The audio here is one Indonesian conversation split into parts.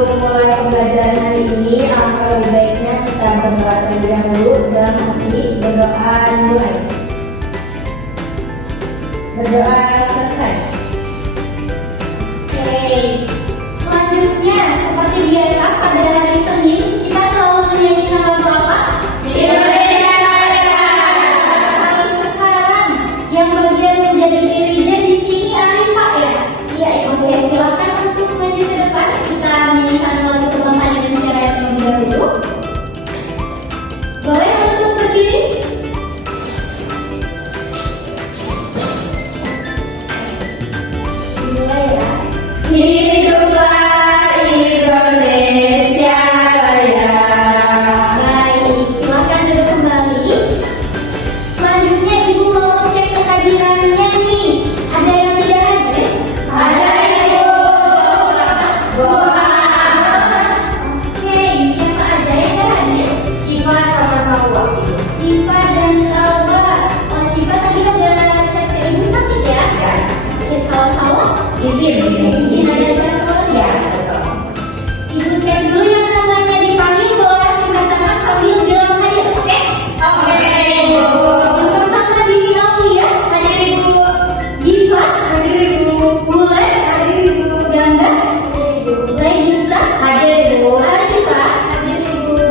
Untuk mulai pembelajaran hari ini, alangkah lebih baiknya kita berdoa terlebih dahulu dalam hati. Berdoa mulai. Berdoa selesai. Oke, selanjutnya seperti biasa pada hari Senin kita selalu menyanyikan lagu apa? Indonesia Raya. Sekarang yang bagian menjadi dirinya di sini Arifa ya? Iya, oke, silakan untuk maju ke depan. Kita menyanyikan lagu kebangsaan Indonesia Raya terlebih dahulu. Boleh untuk berdiri? Mulai ya. Hiduplah Indonesia Raya. Baik, silakan duduk kembali. Selanjutnya Ibu mau cek kehadirannya nih. Ada yang tidak hadir? Ada Ibu. Doa. Oke, siapa aja yang tidak hadir? Syifa sama Salwa. Siva dan Salwa. Oh, Siva tadi ada cek ke Ibu sakit ya? Ya. Sakit. Kalau Salwa? Izin ada jadwal ya? Ibu cek dulu yang namanya dipanggil, boleh angkat tangan sambil bilang hadir, oke? Oke, Ibu. Yang pertama di Aulia, hadir Ibu Diva, Hadir Ibu. Bule, Hadir Ibu. Gangga, Laisa, Hadir Ibu. Arifa,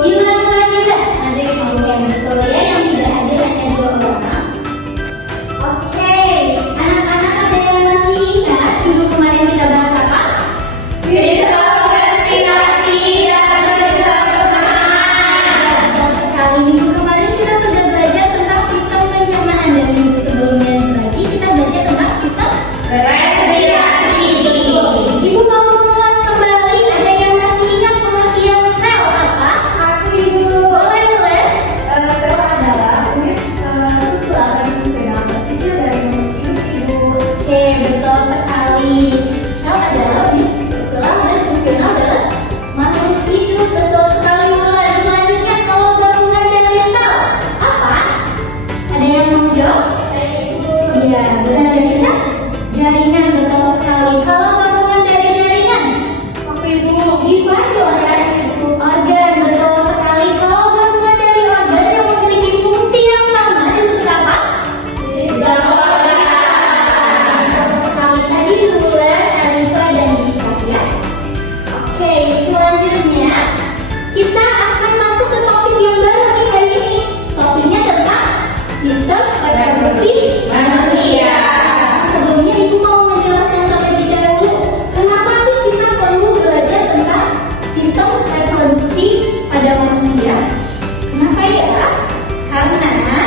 Gila Mulajiza, Oke, betul ya, yang tidak hadir hanya 2 orang. Oke, anak-anak ada yang masih ingat minggu kemarin kita bahas apa? Sistem prestasi dan pencernaan. Betul sekali, minggu kemarin kita sudah belajar tentang sistem pencernaan dan minggu sebelumnya lagi kita belajar tentang sistem Prestasi. Ibu mau mengulas kembali, ada yang masih ingat pengertian sel apa? Aku Ibu. Boleh. Sel adalah unit struktural dan fungsional terkecil dari nukleus Ibu. Oke, betul sekali. Sel adalah unit struktural dan fungsional dalam makhluk hidup. Betul sekali, Bulan. Selanjutnya, kalau gabungan dari sel apa? Ada yang mau jawab? Iya, benar bisa. Jaringan, betul sekali. Kalau gabungan dari jaringan, Aku Ibu. gimana organ? Organ, betul sekali. Kalau gabungan dari organ yang memiliki fungsi yang sama disebut apa? Sistem organ. Betul sekali. Tadi Bulan, Arifa, dan Diva ya. Oke, selanjutnya kita akan masuk ke topik yang baru nih hari ini. Topiknya tentang sistem reproduksi Manusia. Sebelumnya Ibu mau menjelaskan terlebih dahulu kenapa sih kita perlu belajar tentang sistem reproduksi pada manusia? Kenapa ya? Karena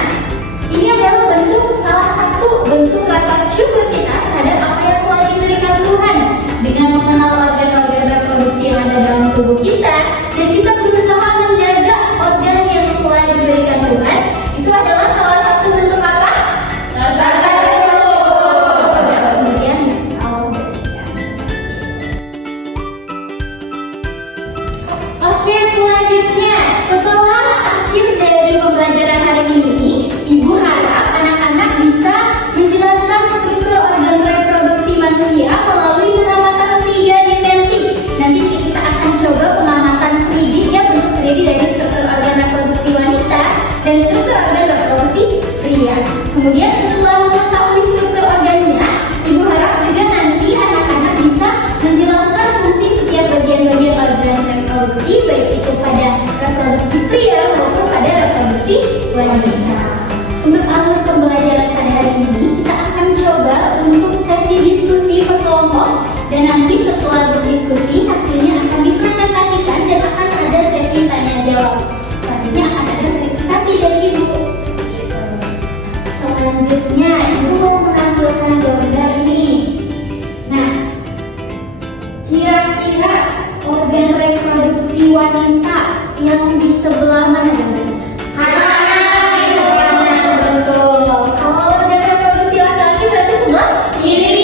ini adalah salah satu bentuk rasa syukur kita terhadap apa yang telah diberikan Tuhan dengan mengenal organ-organ reproduksi yang ada dalam tubuh kita, dan kita berusaha menjaga organ yang telah diberikan Tuhan. Itu adalah salah satu bentuk apa? Rasa syukur. Kemudian Allah berikan. Oke, selanjutnya setelah akhir dari pembelajaran hari ini, Ibu harap anak-anak bisa menjelaskan struktur organ reproduksi manusia melalui pengamatan 3 dimensi. Nanti kita akan coba pengamatan 3D ya, bentuk 3D dari struktur organ reproduksi wanita dan struktur organ reproduksi pria. Kemudian setelah mengetahui struktur organnya, Ibu harap juga nanti anak-anak bisa menjelaskan fungsi setiap bagian-bagian organ reproduksi, baik itu pada reproduksi pria maupun pada reproduksi wanita. Untuk alur pembelajaran pada hari ini, kita akan coba untuk sesi diskusi per kelompok, dan nanti setelah berdiskusi hasilnya akan dipresentasikan dan akan ada sesi tanya jawab. Selanjutnya akan ada verifikasi dari Ibu. Selanjutnya Ibu mau menampilkan gambar nih. Nah, kira-kira organ reproduksi wanita yang di sebelah mana gambarnya? Betul. Kalau organ reproduksi laki-laki berarti sebelah kiri.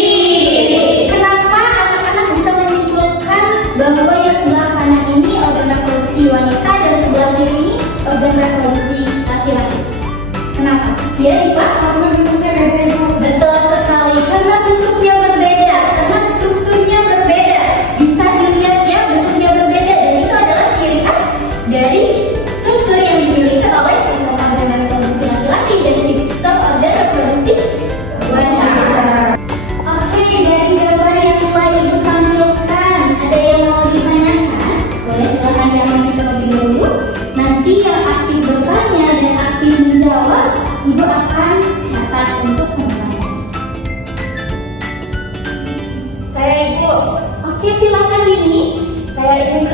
Kenapa anak-anak bisa menyimpulkan bahwa yang sebelah kanan ini organ reproduksi wanita dan sebelah kiri ini organ reproduksi laki-laki? Kenapa? Ya, Ibu. Betul sekali. Karena bentuknya berbeda, karena strukturnya berbeda. Bisa dilihat ya, bentuknya berbeda.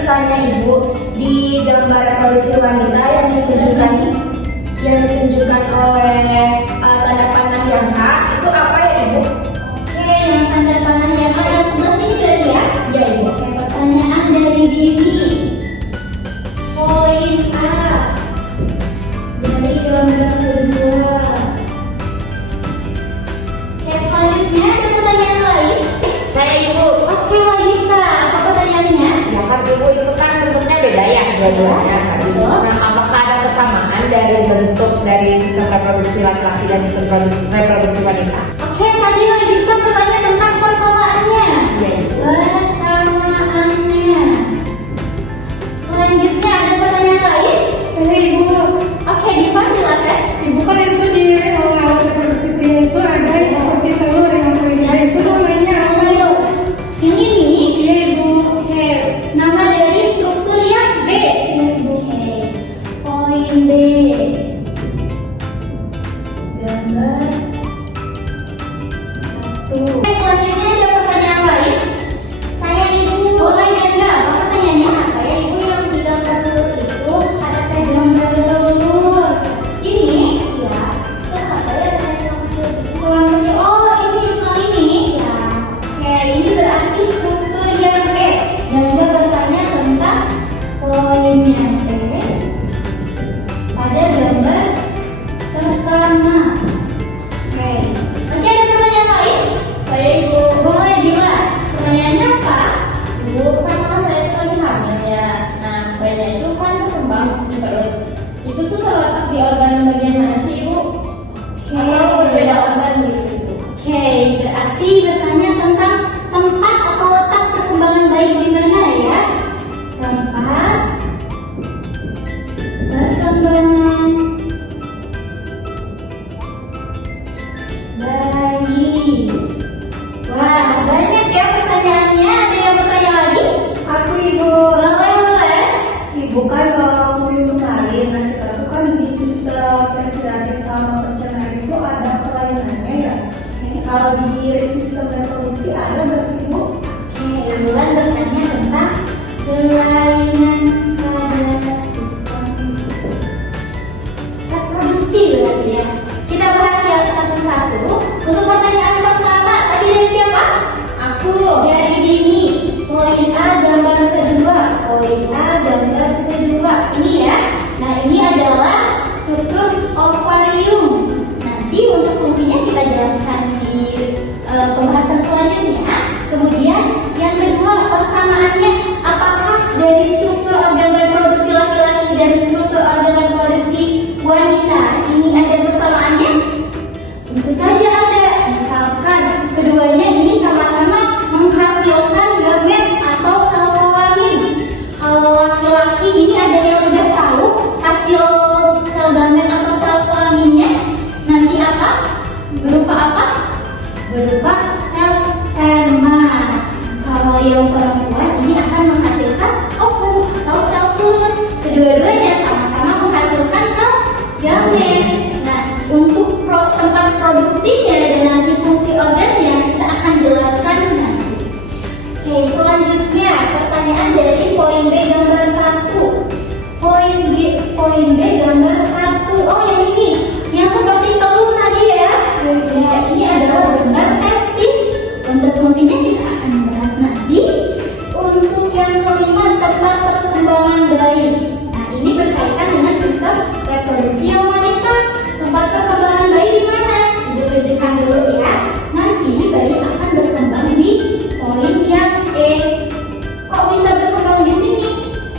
bertanya Ibu, di gambar reproduksi wanita yang ditunjukkan oleh tanda panah yang A, itu apa ya Ibu? Oke, yang tanda panah yang A yang sebelah sini berarti ya? Ya Ibu. Oke, pertanyaan dari Dini. Poin A dari gambar kedua. Oke, selanjutnya ada pertanyaan lain? Saya Ibu. Oke, Lisa, apa pertanyaannya? Ya kan Ibu itu kan bentuknya beda ya dua-duanya kan Ibu. Nah, apakah ada kesamaan dari bentuk dari sistem reproduksi laki-laki dan sistem reproduksi wanita? Oke, tadi Lisa bertanya tentang persamaannya. Ya Ibu. Persamaannya. Selanjutnya ada pertanyaan lain? Saya Ibu, Oke, Diva silakan. Ibu kan itu di alat reproduksi pria itu ada yang seperti telur yang poinnya itu namanya apa? Ayo, yang ini. Iya Ibu. Oke, nama dari struktur yang B. Oke, poin B. Gambar 1. Selanjutnya ada pertanyaan lain? Saya Ibu. Boleh Ganda, apa pertanyaannya? Saya Ibu yang di gambar telur itu ada gambar telur. Ini ya, kenapa ya ada telur? Selanjutnya, oh ini soal ini ya. Oke, ini berarti struktur yang B. Dan dia bertanya tentang poinnya B pada gambar pertama. Oke, masih ada pertanyaan lain? Saya Ibu. Boleh Dila. Pertanyaannya apa? Ibu, kan mama saya itu lagi hamil ya. Nah, bayinya itu kan berkembang di perut. Itu tuh terletak di organ bagian mana sih Ibu? Atau berbeda organ gitu Ibu? Oke, berarti bertanya tentang tempat atau letak perkembangan bayi di mana ya? Tempat perkembangan bayi. Wah, banyak ya pertanyaannya. Ada yang bertanya lagi? Aku Ibu. Boleh. Ibu kan kalau minggu kemarin, nah kita tuh kan di sistem respirasi sama pencernaan itu ada kelainannya ya. Kalau di sistem reproduksi ada nggak sih Ibu? Oke, Bulan bertanya tentang kelainan pada sistem reproduksi berarti ya. Kita bahas yang satu-satu. Untuk pertanyaan pertama, tadi dari siapa? Aku. Dari Dini. Poin A gambar kedua. Poin A gambar kedua. Ini ya. Nah, ini adalah struktur ovarium. Nanti untuk fungsinya kita jelaskan di pembahasan selanjutnya. Kemudian yang kedua, persamaannya apakah dari struktur organ reproduksi laki-laki dan struktur organ reproduksi wanita ini ada persamaannya? Tentu saja ada. Misalkan keduanya ini sama-sama menghasilkan gamet atau sel kelamin. Kalau laki-laki ini ada yang udah tahu hasil sel gamet atau sel kelaminnya nanti apa? Berupa apa? Berupa sel sperma. Kalau yang perempuan ini akan menghasilkan ovum atau sel telur. Kedua-duanya sama-sama menghasilkan sel gamet. Nah, untuk tempat produksinya dan nanti fungsi organnya kita akan jelaskan nanti. Oke, selanjutnya pertanyaan dari poin B gambar 1. Poin B gambar 1. Oh, yang ini. Yang seperti telur tadi ya. Ya, ini adalah gambar testis. Untuk fungsinya kita akan bahas nanti. Untuk yang kelima, tempat perkembangan bayi. Nah, ini berkaitan dengan sistem reproduksi yang wanita. Tempat perkembangan bayi di mana? Ibu tunjukkan dulu ya. Nanti bayi akan berkembang di poin yang E. Kok bisa berkembang di sini?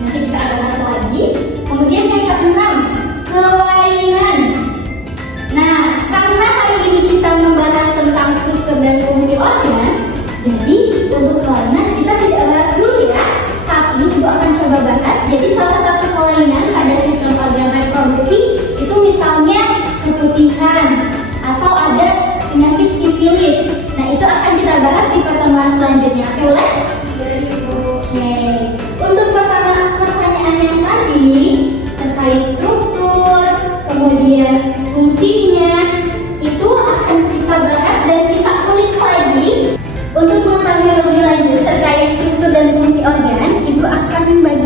Nanti kita akan bahas lagi. Kemudian yang keenam, kelainan. Nah, karena hari ini kita membahas tentang struktur dan fungsi organ, jadi untuk kelainan kita tidak bahas dulu ya. Tapi Ibu akan coba bahas. Jadi salah satu kelainan pada sistem organ reproduksi itu misalnya keputihan atau ada penyakit sifilis. Nah, itu akan kita bahas di pertemuan selanjutnya. Boleh? Oke. Untuk pertanyaan yang tadi terkait struktur, kemudian fungsinya, itu akan kita bahas dan kita kulik lagi. Untuk mengetahui lebih lanjut terkait struktur dan fungsi organ, Ibu akan membagi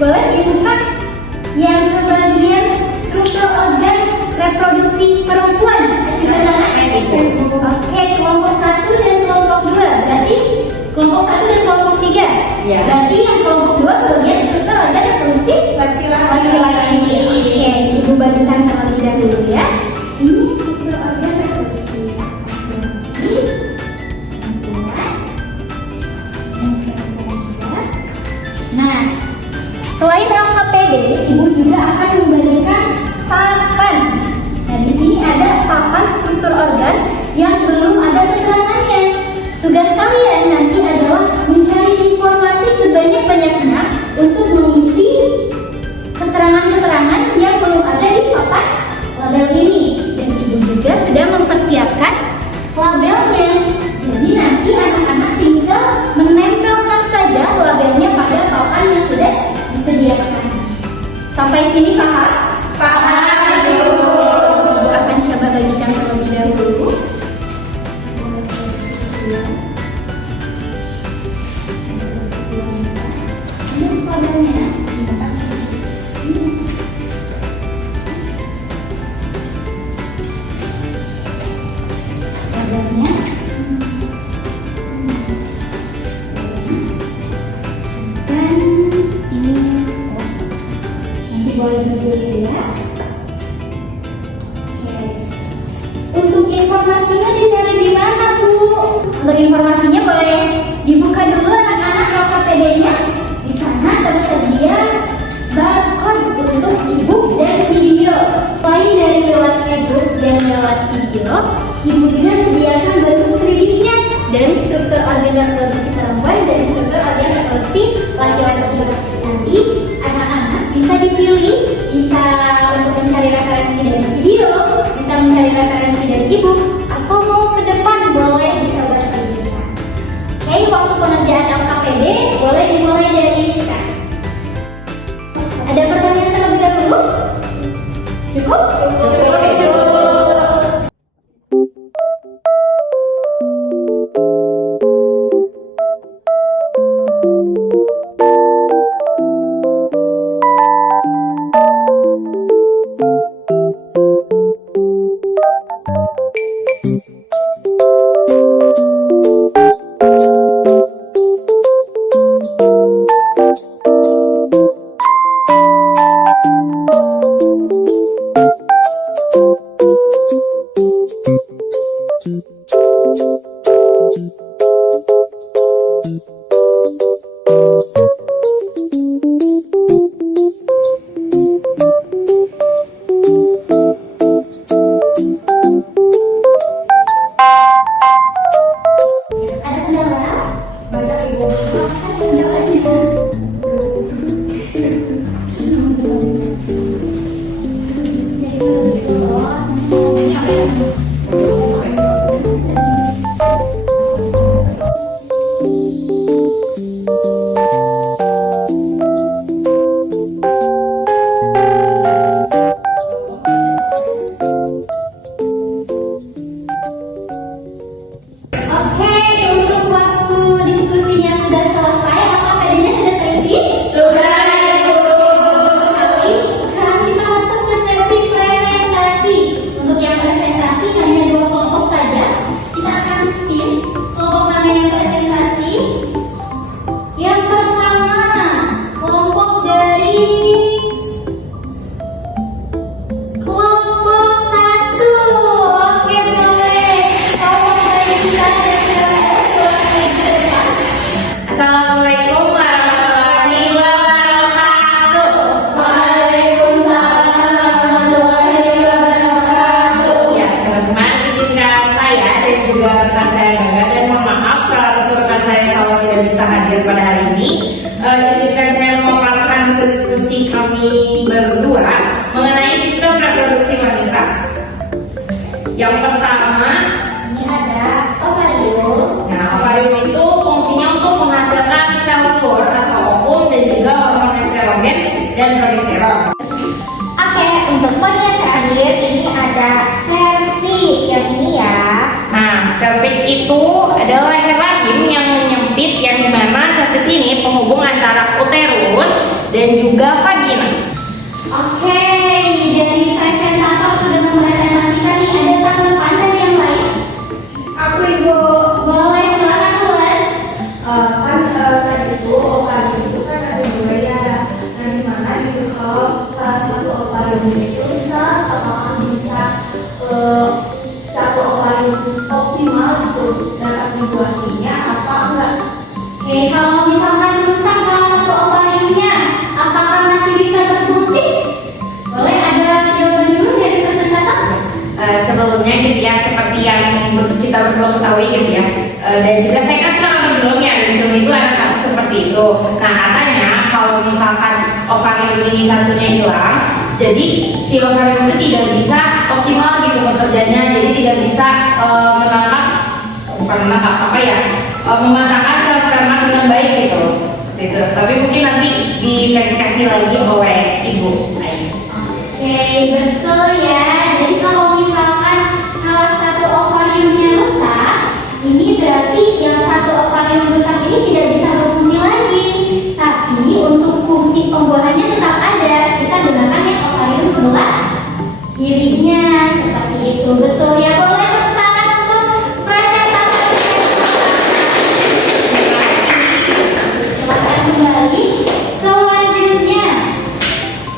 Boleh dibuka yang ke bagian struktur organ reproduksi perempuan. Oke, kelompok 1 dan kelompok 2. Berarti kelompok 1 dan kelompok 3. Iya. Berarti yang kelompok 2 bagian struktur organ reproduksi laki-laki. Oke, Ibu bagikan terlebih dahulu ya. Ini struktur organ reproduksi laki-laki. Nah, selain LKPD, Ibu juga akan memberikan papan. Nah, di sini ada papan struktur organ yang belum ada keterangannya. Tugas kalian nanti adalah mencari informasi sebanyak-banyaknya untuk mengisi keterangan-keterangan yang belum ada di papan label ini. Dan Ibu juga sudah mempersiapkan labelnya. Jadi nanti anak-anak tinggal menempelkan saja labelnya pada papan yang sudah disediakan. Sampai sini paham? Paham, Ibu. Ibu akan coba bagikan terlebih dahulu. Ini labelnya. Labelnya. Dan ini nanti boleh berdiri ya. Oke. Untuk informasinya dicari di mana, Bu? Untuk informasinya boleh dibuka dulu anak-anak LKPD-nya. Di sana tersedia barcode untuk e-book dan video. Selain dari lewat e-book dan lewat video, Ibu juga sediakan bentuk 3D-nya dari struktur organ reproduksi perempuan dan struktur organ reproduksi laki-laki. Nanti anak-anak bisa dipilih, bisa untuk mencari referensi dari video, bisa mencari referensi dari e-book, atau mau ke depan boleh dicoba kerjakan. Oke, waktu pengerjaan LKPD boleh dimulai dari sekarang. Ada pertanyaan terlebih dahulu? Cukup? Cukup. Ada kendala? Baca Ibu. Kendalanya. Oke, untuk waktu diskusinya sudah selesai, LKPD-nya sudah terisi? Sudah, Ibu. Sekali. Sekarang kita masuk ke sesi presentasi. Untuk yang presentasi hanya 2 kelompok saja. Kita akan spin kelompok mana yang presentasi. Yang pertama, kelompok dari kelompok 1. Oke, boleh. Kelompok dari kita Assalamualaikum warahmatullahi wabarakatuh. Waalaikumsalam warahmatullahi wabarakatuh. Ya, teman-teman, izinkan saya dan juga rekan saya Gaga, dan mohon maaf salah satu rekan saya Salwa tidak bisa hadir pada hari ini. Izinkan saya memaparkan diskusi kami berdua mengenai sistem reproduksi wanita. Yang pertama, Ini ada ovarium. nah, ovarium itu fungsinya untuk menghasilkan sel telur atau ovum dan juga hormon estrogen dan progesteron. Oke, untuk poin yang terakhir ini ada cervix. Yang ini ya. Nah, cervix itu adalah leher rahim yang menyempit, yang dimana cervix ini penghubung antara uterus dan juga vagina. Oke, dari presentator sudah mempresentasikan nih, ada tanggapan dari yang lain? Aku Ibu. Boleh, silakan Bulan. Kan itu ovarium itu kan ada dua ya. Nah di mana gitu kalau salah satu ovarium itu bisa satu ovarium optimal gitu dapat dibuatinya apa enggak? Oke, kalau misalkan rusak salah satu ovariumnya, apakah masih bisa berfungsi? Boleh ada jawaban dulu dari presentator? Sebelumnya gitu ya, seperti yang kita berdua ketahui gitu ya, dan juga saya kan sudah nonton filmnya, dan film itu ada kasus seperti itu. Nah katanya kalau misalkan ovarium ini satunya hilang, jadi si ovarium itu tidak bisa optimal gitu bekerjanya, jadi tidak bisa menangkap mematangkan sel sperma dengan baik gitu. Gitu. Tapi mungkin nanti diverifikasi lagi oleh Ibu Ayu. Oke, betul ya. Jadi kalau misalkan salah satu ovariumnya rusak, ini berarti yang satu ovarium rusak ini tidak bisa berfungsi lagi. Tapi untuk fungsi pembuahannya tetap ada. Kita gunakan yang ovarium sebelah kirinya seperti itu. Betul ya. Boleh tepuk tangan untuk presentasi. Silakan kembali. Selanjutnya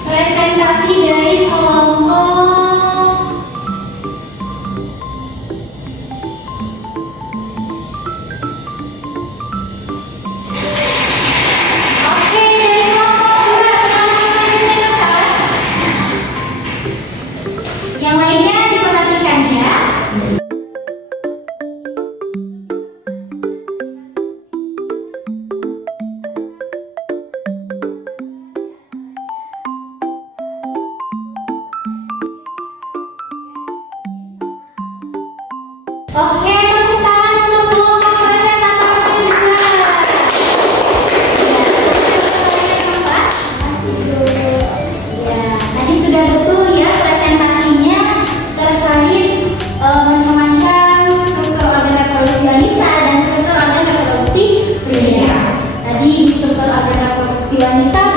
presentasi dari kelompok Oke, dari kelompok 2 silakan menunjukkan. Yang lainnya diperhatikan ya. Oke, tepuk tangan untuk kelompok presentator juga. Ya, tadi sudah betul ya presentasinya terkait macam-macam struktur organ reproduksi wanita dan struktur organ reproduksi pria. Tadi di struktur organ reproduksi wanita